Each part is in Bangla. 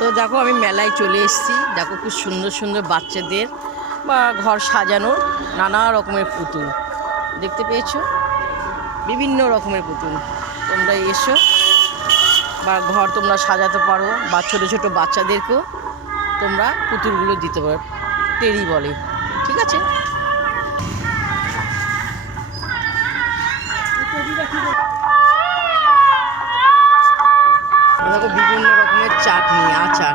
তো দেখো, আমি মেলায় চলে এসেছি। দেখো খুব সুন্দর সুন্দর বাচ্চাদের বা ঘর সাজানোর নানা রকমের পুতুল। দেখতে পেয়েছ? বিভিন্ন রকমের পুতুল। তোমরা এসো। বা ঘর তোমরা সাজাতে পারো, বা ছোটো ছোটো বাচ্চাদেরকেও তোমরা পুতুলগুলো দিতে পারো। টেরি বলে। ঠিক আছে? দেখো বিভিন্ন রকমের চাটনি আচার।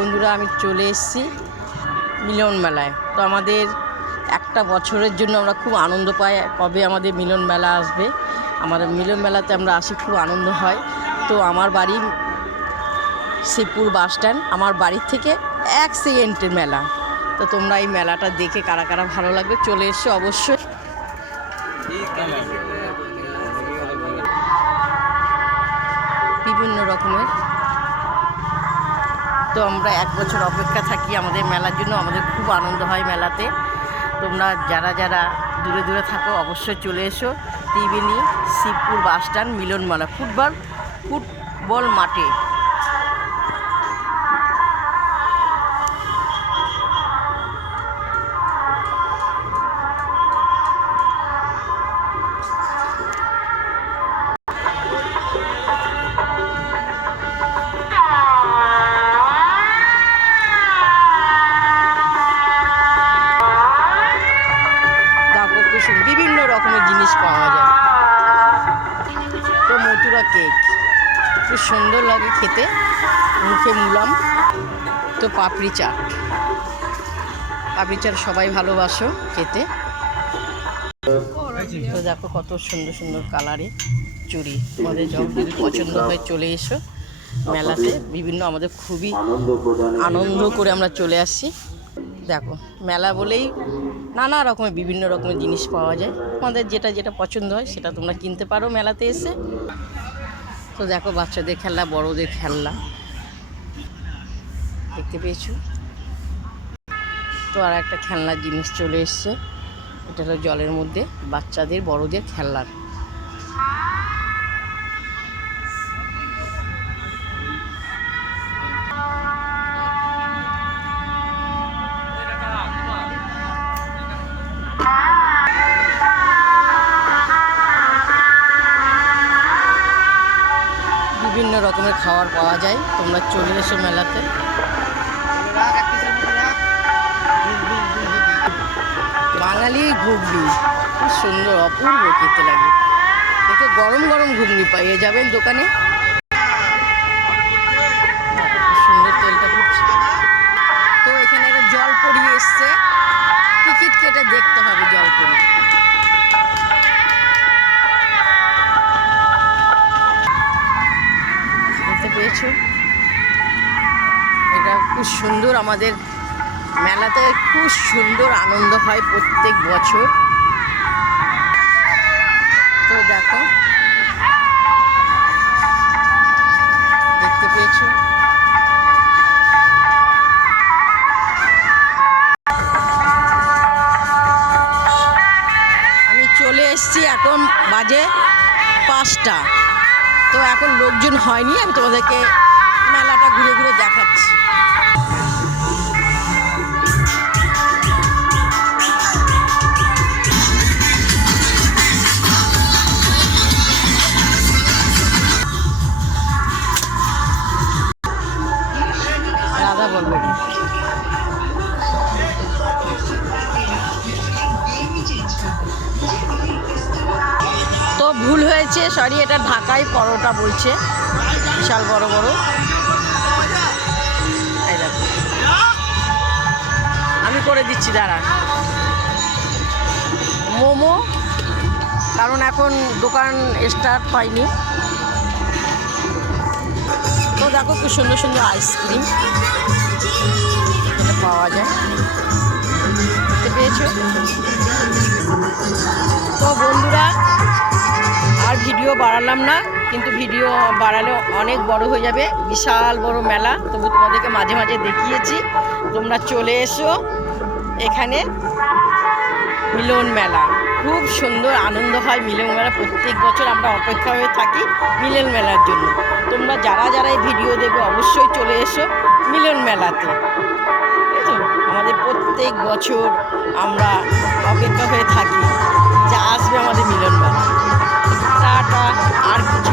বন্ধুরা, আমি চলে এসেছি মিলন মেলায়। তো আমাদের একটা বছরের জন্য আমরা খুব আনন্দ পাই কবে আমাদের মিলন মেলা আসবে। আমাদের মিলন মেলাতে আমরা আসি, খুব আনন্দ হয়। তো আমার বাড়ি শিবপুর বাস স্ট্যান্ড, আমার বাড়ির থেকে এক সেকেন্ডের মেলা। তো তোমরা এই মেলাটা দেখে কারা কারা ভালো লাগবে চলে এসো অবশ্যই। বিভিন্ন রকমের তো আমরা এক বছর অপেক্ষা থাকি আমাদের মেলার জন্য। আমাদের খুব আনন্দ হয় মেলাতে। তোমরা যারা যারা দূরে দূরে থাকো অবশ্যই চলে এসো। ত্রিবেণী, শিবপুর বাস স্ট্যান্ড মিলন মেলা ফুটবল ফুটবল মাঠে। খুব সুন্দর লাগে খেতে। মুখে মুলাম। তো পাপড়ি চাট। পাপড়ি চাট সবাই ভালোবাসো খেতে। তো দেখো কত সুন্দর সুন্দর কালারে চুড়ি আমাদের যখন পছন্দ হয় চলে এসো মেলাতে। বিভিন্ন আমাদের খুবই আনন্দ করে আমরা চলে আসছি। দেখো, মেলা বলেই নানা রকমের, বিভিন্ন রকমের জিনিস পাওয়া যায়। আমাদের যেটা যেটা পছন্দ হয় সেটা তোমরা কিনতে পারো মেলাতে এসে। তো দেখো বাচ্চাদের খেলনা, বড়দের খেলনা। দেখতে পেয়েছ? তো আর একটা খেলনার জিনিস চলে এসছে। এটা হলো জলের মধ্যে বাচ্চাদের, বড়দের খেলনার। রকমের খাবার পাওয়া যায় তোমরা চলে এসো মেলাতে। বাঙালি ঘুগনি, খুব সুন্দর, অপূর্ব খেতে লাগে। দেখে গরম গরম ঘুগনি পাইয়ে যাবেন দোকানে। সুন্দর তেলটা ফুটছে। তো এখানে একটা জল পড়িয়ে এসছে। টিকিট কেটে দেখতে হবে জল পড়িয়ে খুব সুন্দর আমাদের মেলাতে খুব সুন্দর আনন্দ হয় প্রত্যেক বছর। তো দেখো। দেখতে পেয়েছ? আমি চলে এসেছি এখন বাজে পাঁচটা। তো এখন লোকজন হয়নি, আমি তোমাদেরকে মেলাটা ঘুরে ঘুরে দেখাচ্ছি। তো ভুল হয়েছে সরি এটা ঢাকায় পরোটা বলছে। বিশাল বড় বড়। আমি করে দিচ্ছি দাঁড়া মোমো, কারণ এখন দোকান স্টার্ট হয়নি। তো দেখো খুব সুন্দর সুন্দর আইসক্রিম পাওয়া যায়। দেখতে পেয়েছ? তো বন্ধুরা, আর ভিডিও বাড়ালাম না, কিন্তু ভিডিও বাড়ালে অনেক বড় হয়ে যাবে, বিশাল বড় মেলা। তবু তোমাদেরকে মাঝে মাঝে দেখিয়েছি, তোমরা চলে এসো এখানে মিলন মেলা। খুব সুন্দর আনন্দ হয় মিলন মেলা প্রত্যেক বছর আমরা অপেক্ষা হয়ে থাকি মিলন মেলার জন্য। তোমরা যারা যারাই ভিডিও দেবে অবশ্যই চলে এসো মিলন মেলাতে। আমাদের প্রত্যেক বছর আমরা অপেক্ষা হয়ে থাকি যা আসবে আমাদের মিলন মেলা। টাটা, আর কিছু